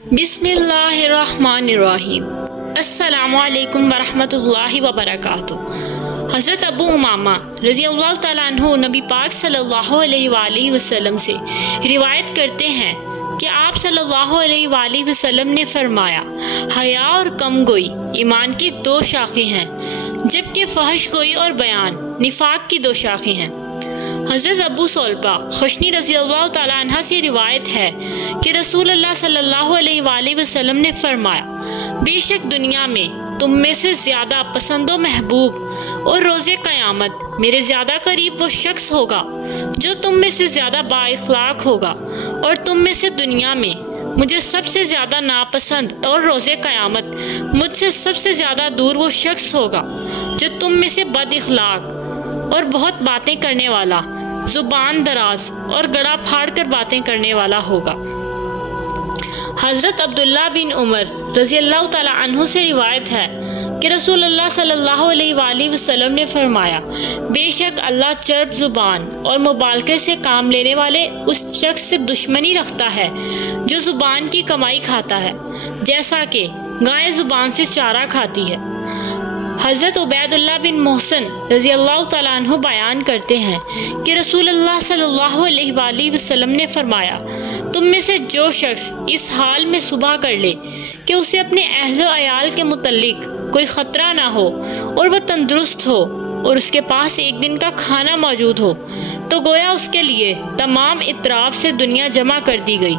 बिस्मिल्लाहिर्रहमानिर्रहीम। अस्सलामुअलैकुम वरहमतुल्लाहि वबरकातुहू। हज़रत अबू उमामा रज़ियल्लाहु तआला अन्हु नबी पाक सल्लल्लाहु अलैहि वसल्लम से रिवायत करते हैं कि आप सल्लल्लाहु अलैहि वसल्लम ने फरमाया, हया और कमगोई ईमान की दो शाखें हैं, जबकि फहश गोई और बयान निफाक की दो शाखें हैं। हज़रत अबू सोलबा खुशनी रज़ियल्लाहु तआला अन्हा से रिवायत है कि रसूलुल्लाह सल्लल्लाहु अलैहि वसल्लम ने फरमाया, बेशक दुनिया में तुम में से ज़्यादा पसंदो महबूब और रोज़े क़यामत मेरे ज़्यादा करीब वो शख्स होगा जो तुम में से ज़्यादा बाइख़लाक़ होगा, और तुम में से दुनिया में मुझे सबसे ज़्यादा नापसंद और रोज़े क़यामत मुझसे सबसे ज़्यादा दूर वो शख्स होगा जो तुम में से बदइख़लाक़ और बहुत बातें करने वाला, ज़ुबान दराज और गड़ा फाड़ कर बातें करने वाला होगा। हज़रत अब्दुल्ला बिन उमर रज़ियल्लाहु तआला अन्हु से रिवायत है कि रसूलुल्लाह सल्लल्लाहु अलैहि वसल्लम ने फरमाया, बेशक अल्लाह चर्ब ज़ुबान और मुबालगे से काम लेने वाले उस शख्स से दुश्मनी रखता है जो ज़ुबान की कमाई खाता है, जैसा कि गाय ज़ुबान से चारा खाती है। हज़रत उबैदुल्लाह बिन मोहसन रज़ियल्लाहु तआला अन्हु बयान करते हैं कि रसूलुल्लाह सल्लल्लाहु अलैहि वसल्लम ने फरमाया, तुम में से जो शख्स इस हाल में सुबह कर ले कि उसे अपने अहलो अयाल के मुतल्लिक कोई ख़तरा ना हो और वह तंदुरुस्त हो और उसके पास एक दिन का खाना मौजूद हो, तो गोया उसके लिए तमाम इतराफ़ से दुनिया जमा कर दी गई।